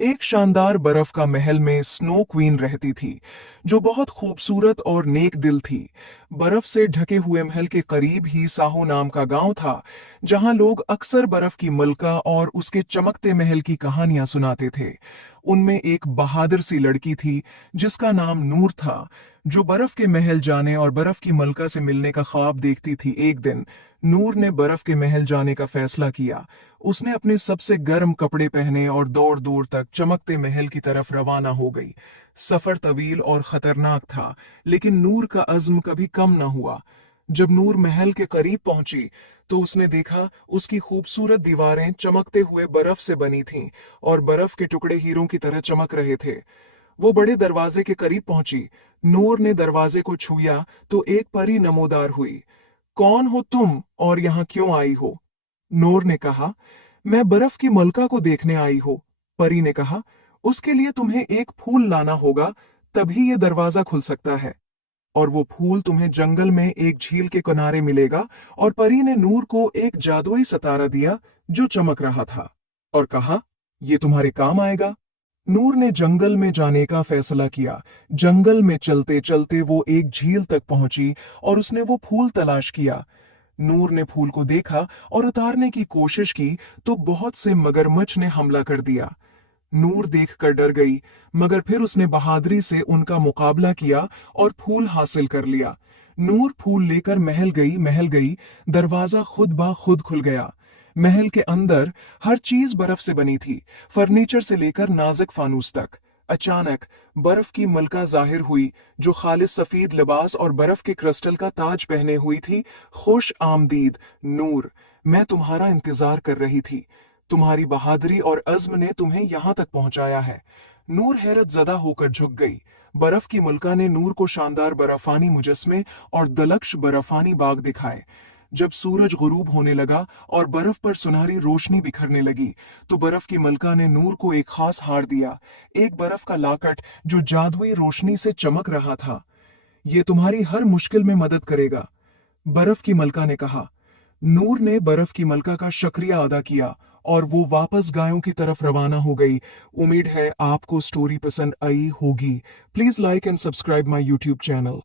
एक शानदार बर्फ का महल में स्नो क्वीन रहती थी, जो बहुत खूबसूरत और नेक दिल थी। बर्फ से ढके हुए महल के करीब ही साहो नाम का गांव था, जहां लोग अक्सर बर्फ की मलका और उसके चमकते महल की कहानियां सुनाते थे। उनमें एक बहादुर सी लड़की थी, जिसका नाम नूर था, जो बर्फ के महल जाने और बर्फ की मलका से मिलने का ख्वाब देखती थी। एक दिन नूर ने बर्फ के महल जाने का फैसला किया। उसने अपने सबसे गर्म कपड़े पहने और दौड़ दूर तक चमकते महल की तरफ रवाना हो गई। सफर तवील और खतरनाक था, लेकिन नूर का अज़्म कभी कम न हुआ। जब नूर महल के करीब पहुंची, तो उसने देखा उसकी खूबसूरत दीवारें चमकते हुए बर्फ से बनी थीं और बर्फ के टुकड़े हीरों की तरह चमक रहे थे। वो बड़े दरवाजे के करीब पहुंची। नूर ने दरवाजे को छुआ तो एक परी नमोदार हुई। कौन हो तुम और यहाँ क्यों आई हो? नूर ने कहा, मैं बर्फ की मलका को देखने आई हो। परी ने कहा, उसके लिए तुम्हें एक फूल लाना होगा, तभी ये दरवाजा खुल सकता है। और वो फूल तुम्हें जंगल में एक झील के किनारे मिलेगा। और परी ने नूर को एक जादुई सितारा दिया, जो चमक रहा था, और कहा, ये तुम्हारे काम आएगा। नूर ने जंगल में जाने का फैसला किया। जंगल में चलते चलते वो एक झील तक पहुंची और उसने वो फूल तलाश किया। नूर ने फूल को देखा और उतारने की कोशिश की, तो बहुत से मगरमच्छ ने हमला कर दिया। नूर देखकर डर गई, मगर फिर उसने बहादुरी से उनका मुकाबला किया और फूल हासिल कर लिया। नूर फूल लेकर महल गई। दरवाजा खुद ब खुद खुल गया। महल के अंदर हर चीज बर्फ से बनी थी, फर्नीचर से लेकर नाजुक फानूस तक। अचानक बर्फ की मलका जाहिर हुई, जो खालिस सफेद लिबास और बर्फ के क्रिस्टल का ताज पहने हुई थी। खुश आमदीद नूर, मैं तुम्हारा इंतजार कर रही थी। तुम्हारी बहादुरी और अज़्म ने तुम्हें यहां तक पहुंचाया है। नूर हैरत ज़दा होकर झुक गई। बर्फ की मलका ने नूर को शानदार बर्फानी मुजस्मे और दलक्ष बर्फानी बाग दिखाए। जब सूरज गुरूब होने लगा और बर्फ पर सुनहरी रोशनी बिखरने लगी, तो बर्फ की मलका ने नूर को एक खास हार दिया, एक बर्फ का लाकट जो जादुई रोशनी से चमक रहा था। ये तुम्हारी हर मुश्किल में मदद करेगा, बर्फ की मलका ने कहा। नूर ने बर्फ की मलका का शुक्रिया अदा किया और वो वापस गायों की तरफ रवाना हो गई। उम्मीद है आपको स्टोरी पसंद आई होगी। Please like and subscribe my YouTube channel.